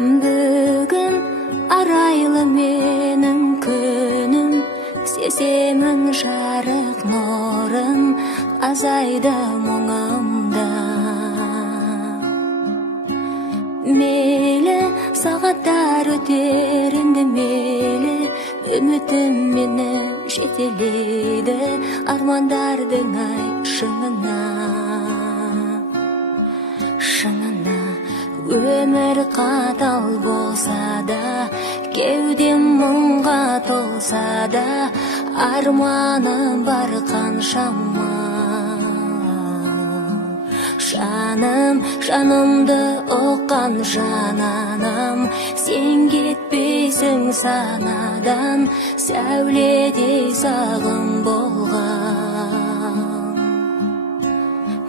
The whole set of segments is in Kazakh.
Бүгін арайлы менің күнім, сеземін жарық нұрын, азайды мұңымда. Мейлі сағаттар өтер енді мейлі, үмітім мені жетелейді армандардың ай шыңына. Өмір қатал болса да, кеудем мұңға толса да, арманым бар қаншама. Жанымды ұққан жананам, сен кетпейсің санадан, сәуледей сағым болған.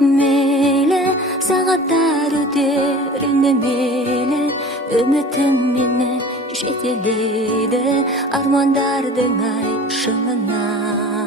Мейлі сағаттар өтер енді мейлі, үмітім мені жетелейді армандардың ай шыңына.